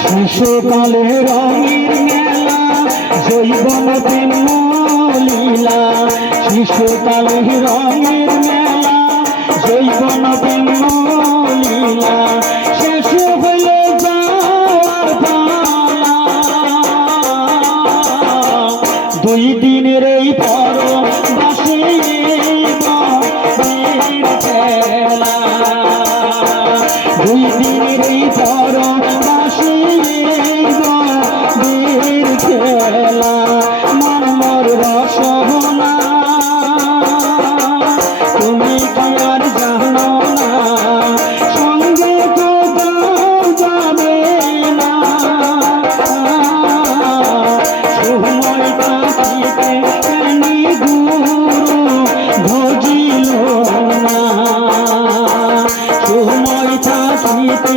শিশুকালে রঙের মেলা জৈবন প্রেম লীলা, শিশুকালে রঙের মেলা জৈবন প্রেম লীলা, শেষ হইলে যাওয়ার পালা। দুই দিনের এই পরবাসে খেলা, দুই দিনের এই পরবাসে খেলা, মর্মর রসনা তুমি কি আর জানো না, সঙ্গে তো যাবে না, সময় কাটিতে এনি গুরু ভজিল না, সময় থাকিতে